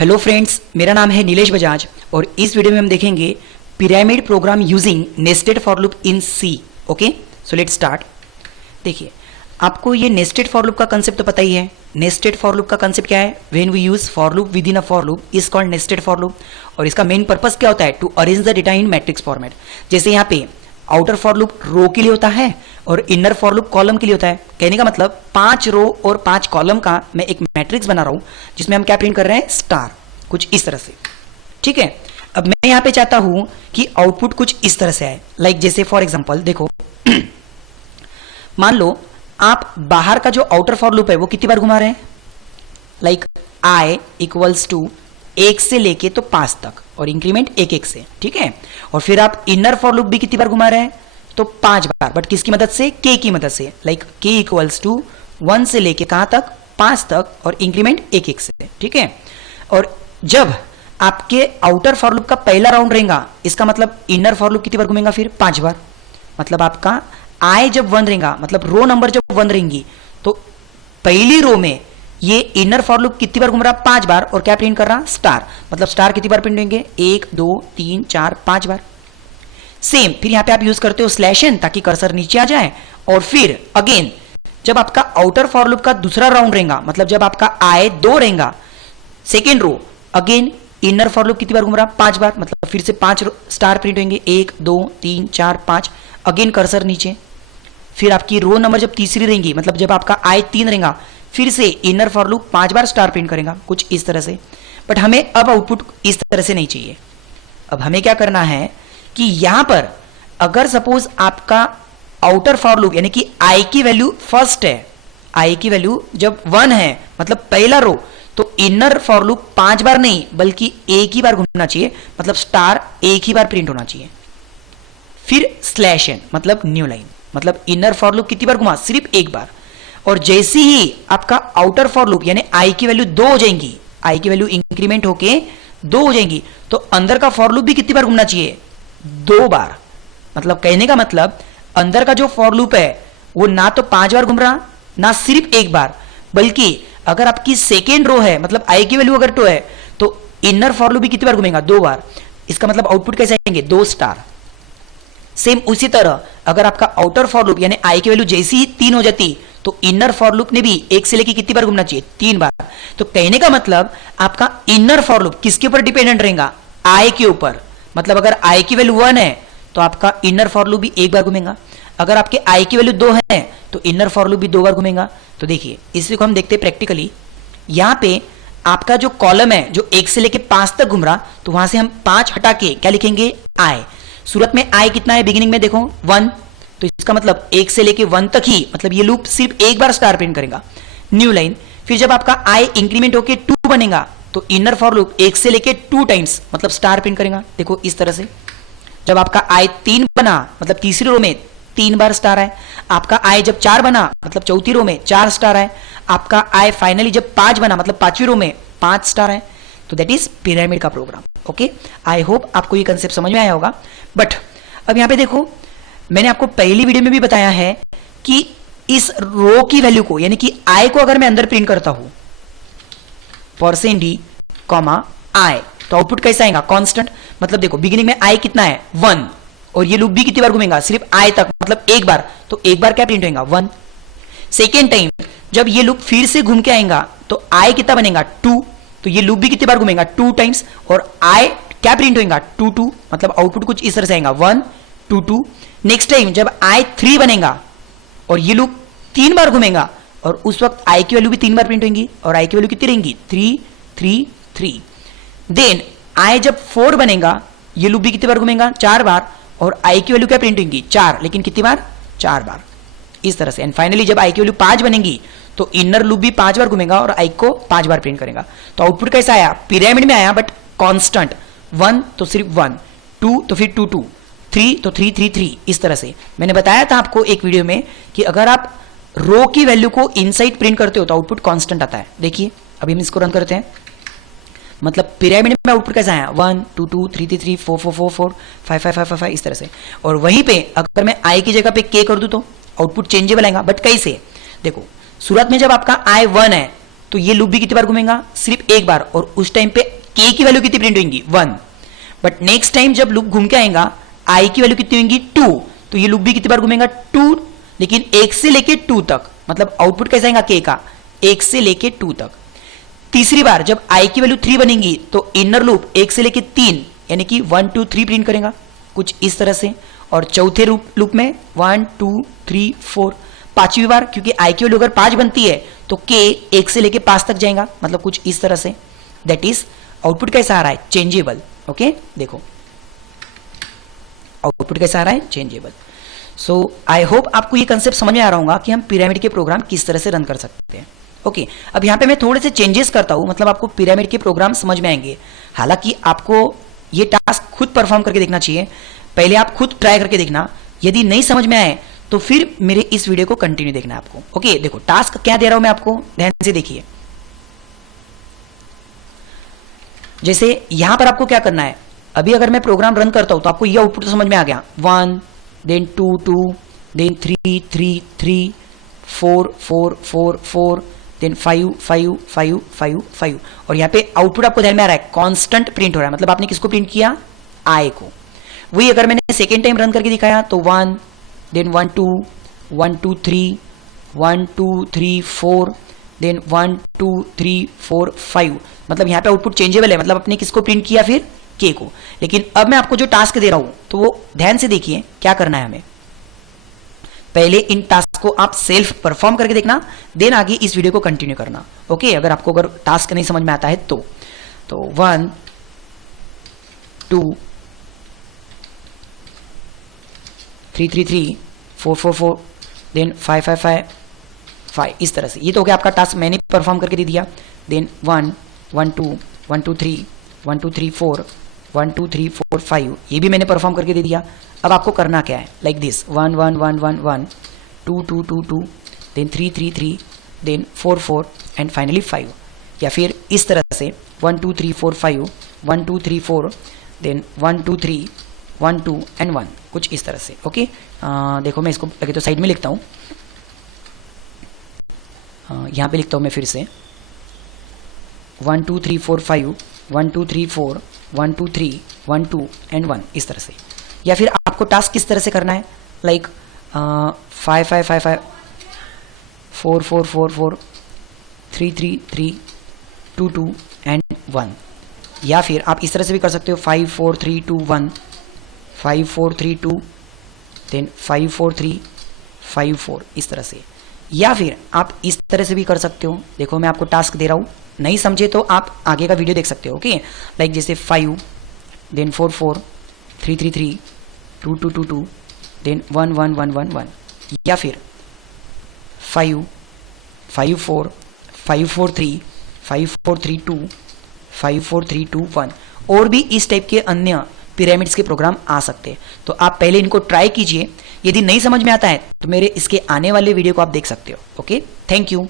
Hello friends, मेरा नाम है नीलेश बजाज और इस वीडियो में हम देखेंगे pyramid program using nested for loop in C. Okay, so let's start. देखिए, आपको ये नेस्टेड फॉर लूप का कंसेप्ट तो पता ही है। नेस्टेड फॉर लूप का कंसेप्ट क्या है? When we use for loop within a for loop is called nested for loop. और इसका मेन पर्पस क्या होता है? To arrange the data in matrix format. जैसे यहाँ पे आउटर फॉर लूप रो के लिए होता है और इनर फॉर लूप कॉलम के लिए होता है। कहने का मतलब 5 रो और 5 कॉलम का मैं एक मैट्रिक्स बना रहा हूं जिसमें हम क्या प्रिंट कर रहे हैं? स्टार, कुछ इस तरह से। ठीक है, अब मैं यहां पे चाहता हूं कि आउटपुट कुछ इस तरह से आए। लाइक जैसे फॉर एग्जांपल देखो मान लो आप बाहर का जो आउटर फॉर लूप है वो कितनी बार घुमा रहे हैं? लाइक i इक्वल्स टू 1 से लेके तो 5 तक और इंक्रीमेंट 1 से। ठीक है, और फिर आप इनर फॉर लूप भी कितनी बार घुमा रहे हैं? तो 5 बार, बट किसकी मदद से? k की मदद से। लाइक k इक्वल्स टू 1 से लेके कहां तक? 5 तक और इंक्रीमेंट 1 से। ठीक है, और जब आपके आउटर फॉर लूप का पहला राउंड रहेगा, इसका मतलब इनर फॉर लूप कितनी बार घूमेगा? फिर 5 बार। मतलब आपका i जब 1 रहेगा, मतलब रो नंबर जब 1 रहेंगी, तो पहली रो में ये इनर फॉर लूप कितनी बार घूम रहा? 5 बार। और क्या प्रिंट कर रहा? स्टार। मतलब स्टार कितनी बार प्रिंट होंगे? 1 2 3 4 5 बार। सेम फिर यहां पे आप यूज करते हो स्लैश एन ताकि कर्सर नीचे आ जाए। और फिर अगेन जब आपका आउटर फॉर लूप का दूसरा राउंड रहेगा, मतलब जब आपका i 2 रहेगा, second row, again inner for loop कितनी बार घूम रहा? 5 बार। मतलब फिर से 5 स्टार प्रिंट होंगे, 1 2 3 4 5। अगेन कर्सर नीचे। फिर आपकी रो नंबर जब तीसरी रहेंगी, मतलब जब आपका i 3 रहेगा, फिर से inner for loop 5 bar star print करेगा, कुछ इस तरह से। बट हमें अब आउटपुट इस तरह से नहीं चाहिए। अब हमें क्या करना है कि यहां पर अगर सपोज आपका आउटर फॉर लूप यानी कि i की वैल्यू फर्स्ट है, i की वैल्यू जब 1 है, मतलब पहला रो, तो इनर फॉर लूप 5 बार नहीं बल्कि एक ही बार घूमना चाहिए। मतलब स्टार एक ही बार प्रिंट होना चाहिए। फिर स्लैश एन मतलब न्यू लाइन, मतलब इनर फॉर लूप कितनी बार घुमा? सिर्फ एक बार। और जैसे ही आपका आउटर फॉर लूप यानी i की वैल्यू 2 हो जाएंगी, i की वैल्यू इंक्रीमेंट होके 2 हो जाएंगी, तो अंदर का फॉर लूप भी कितनी बार घूमना चाहिए? 2 बार। मतलब कहने का मतलब अंदर का जो फॉर लूप है वो ना तो 5 बार घूम रहा, ना सिर्फ एक बार, बल्कि अगर आपकी सेकेंड रो है, मतलब i की वैल्यू अगर 2 है, तो इनर फॉर लूप भी कितनी बार घूमेगा? 2 बार। इसका मतलब आउटपुट कैसे आएंगे? 2 स्टार। सेम उसी तरह अगर आपका आउटर फॉर लूप यानी i की वैल्यू जैसी ही 3 हो जाती, तो इनर फॉर लूप ने भी 1 से लेके कितनी बार घूमना चाहिए? 3 बार। तो कहने का मतलब आपका इनर फॉर लूप किसके ऊपर डिपेंडेंट रहेगा? i के ऊपर। मतलब अगर i की वैल्यू 1 है तो आपका इनर फॉर लूप भी एक बार घूमेगा। अगर आपके i की वैल्यू 2 है तो इनर फॉर लूप भी 2 बार घूमेगा। तो देखिए, इसी को हम देखते हैं प्रैक्टिकली। यहां पे आपका जो कॉलम है जो 1 से लेके 5 तक घूम रहा, तो वहां से हम 5 हटा के क्या लिखेंगे? i। सूरत में i कितना है? बिगिनिंग में देखो 1, तो इसका मतलब 1 से लेके 1 तक ही, मतलब ये लूप सिर्फ एक बार स्टार प्रिंट करेगा, न्यू लाइन। फिर जब आपका i इंक्रीमेंट होके 2 बनेगा, तो इनर फॉर लूप 1 से लेके 2 टाइम्स मतलब स्टार प्रिंट करेगा। देखो इस तरह से। जब आपका i 3 बना, मतलब तीसरी रो में 3 बार स्टार आए। आपका i जब 4 बना, मतलब चौथी रो में 4 स्टार आए। आपका i फाइनली जब 5 बना, मतलब 5वीं रो में 5 स्टार आए। तो दैट इज पिरामिड का प्रोग्राम। ओके, आई होप आपको ये कंसेप्ट समझ में आया होगा। बट अब यहां पे देखो, मैंने आपको पहली वीडियो में भी बताया है कि इस रो की वैल्यू को यानी कि i को अगर मैं अंदर प्रिंट करता हूं %d, i, तो आउटपुट कैसा आएगा? कांस्टेंट। मतलब देखो बिगिनिंग में i कितना है? 1, और ये लूप भी कितनी बार घूमेगा? सिर्फ i तक, मतलब एक बार। तो एक बार क्या प्रिंट होगा? 1। सेकेंड टाइम जब ये लूप फिर से घूम के आएगा तो i कितना बनेगा? 2। तो ये लूप भी कितनी बार घूमेगा? 2 टाइम्स, और i क्या प्रिंट होगा? 2 2। मतलब आउटपुट कुछ इस तरह से आएगा 1 2 2। नेक्स्ट टाइम जब i 3 बनेगा और ये लूप 3 बार घूमेगा, और उस वक्त i की वैल्यू भी 3 बार प्रिंट होंगी, और i की वैल्यू कितनी रहेंगी? 3 3 3। देन i जब 4 बनेगा, ये लूप भी कितनी बार घूमेगा? 4 बार, और i की वैल्यू क्या प्रिंट होंगी? 4, लेकिन कितनी बार? 4 बार। इस तरह से। एंड फाइनली जब i की वैल्यू 5 बनेगी, तो इनर लूप भी 5 बार घूमेगा और i को 5 बार प्रिंट करेगा। तो आउटपुट कैसा आया? पिरामिड में आया, बट कांस्टेंट। 1 तो सिर्फ 1, 2 तो फिर 2 2, 3 तो 3 3 3। इस तरह से मैंने बताया था आपको एक वीडियो में कि अगर आप रो की वैल्यू को इनसाइड प्रिंट करते हो तो आउटपुट कांस्टेंट आता है। देखिए अभी हम इसको रन करते हैं। मतलब पिरामिड में आउटपुट कैसा आया? 1 2 2 3 3 3 4 4 4 4 5 5 5 5 इस तरह से। और वहीं पे अगर मैं i की जगह पे k कर दूं तो आउटपुट चेंजेबल आएगा। बट कैसे? देखो शुरुआत में जब आपका i 1 है तो ये लूप भी कितनी बार घूमेगा, सिर्फ एक बार, और उस टाइम पे k की वैल्यू कितनी प्रिंट होगी, 1। बट नेक्स्ट टाइम जब लूप घूम के आएगा i की वैल्यू कितनी होगी, 2, तो ये लूप भी कितनी बार घूमेगा, 2, लेकिन 1 से लेके 2 तक, मतलब आउटपुट कैसा आएगा k का, 1 से लेके 2 तक। तीसरी बार जब i की वैल्यू 3 बनेगी तो इनर लूप 1 से लेके 3 यानी कि 1 2 3 प्रिंट करेगा कुछ इस तरह से। और चौथे लूप में 1 2 3 4, पांचवी बार क्योंकि i की वैल्यू अगर 5 बनती है तो k 1 से लेके 5 तक जाएगा, मतलब कुछ इस तरह से। दैट इज आउटपुट कैसा आ रहा है, चेंजेबल। ओके, देखो आउटपुट कैसा आ रहा है, चेंजेबल। सो आई होप आपको ये कंसेप्ट समझ में आ रहा होगा कि हम पिरामिड के प्रोग्राम किस तरह से रन कर सकते हैं। ओके, अब यहाँ पे मैं थोड़े से चेंजेस करता हूँ, मतलब आपको पिरामिड के प्रोग्राम समझ में आएंगे। हालांकि आपको ये टास्क खुद परफॉर्म करके देखना चाहिए, पहले आप खुद ट्राई करके देखना, यदि नहीं समझ में आए तो फिर मेरे इस वीडियो को कंटिन्यू देखना है आपको। ओके, देखो टास्क क्या दे रहा हूं मैं आपको, ध्यान से देखिए। जैसे यहां पर आपको क्या करना है, अभी अगर मैं प्रोग्राम रन करता हूं तो आपको यह आउटपुट समझ में आ गया, 1 देन 2 2 देन 3 3 3 4 4 4 4 देन 5 5 5 5 5, और यहाँ पे आउटपुट आपको ध्यान में आ रहा है, कांस्टेंट प्रिंट हो रहा है, मतलब आपने किसको प्रिंट किया, i को। वही अगर मैंने सेकेंड टाइम रन करके दिखाया तो 1 देन 1 2 1 2 3 1 2 3 4 देन 1 2 3 4 5, मतलब यहाँ पे आउटपुट चेंजेबल है, मतलब आपने किसको प्रिंट किया, फिर k को। लेकिन अब मैं आपको जो टास्क दे रहा हूं तो वो ध्यान से देखिए क्या करना है हमें। पहले इन टास्क को आप सेल्फ परफॉर्म करके देखना, देन आगे इस वीडियो को कंटिन्यू करना। ओके, अगर आपको टास्क नहीं समझ में आता है तो 1 2 3 3 3 4 4 4 देन 5 5 5 5, इस तरह से। ये तो हो गया आपका टास्क, मैंने परफॉर्म करके दे दिया। देन 1 1 2 1 2 3 1 2 3 4 1 2 3 4 5, ये भी मैंने परफॉर्म करके दे दिया। अब आपको करना क्या है, like this, 1 1 1 1 1 2 2 2 2 then 3 3 3 then 4 4 and finally 5, या फिर इस तरह से 1 2 3 4 5 1 2 3 4 देन 1 2 3 1 2 एंड 1, कुछ इस तरह से। ओके, देखो मैं इसको लगे तो साइड में लिखता हूँ, यहाँ पे लिखता हूँ मैं फिर से 1 2 3 4 5 1 2 3 4 1 2 3 1 2 एंड 1, इस तरह से। या फिर आपको टास्क किस तरह से करना है, लाइक 5 5 5 5 4 4 4 4 3 3 3 2 2 एंड 1, या फिर आप इस तरह से भी कर सकते हो 5 4 3 2 1 5 4 3 2 देन 5 4 3 5 4, इस तरह से। या फिर आप इस तरह से भी कर सकते हो, देखो मैं आपको टास्क दे रहा हूँ, नहीं समझे तो आप आगे का वीडियो देख सकते हो। ओके, लाइक जैसे 5 देन 4 4 3 3 3 2 2 2 2 देन 1 1 1 1 1, या फिर 5 5 4 5 4 3 5 4 3 2 5 4 3 2 1, और भी इस टाइप के अन्य पिरामिड्स के प्रोग्राम आ सकते हैं। तो आप पहले इनको ट्राई कीजिए, यदि नहीं समझ में आता है तो मेरे इसके आने वाले वीडियो को आप देख सकते हो। Okay, thank you.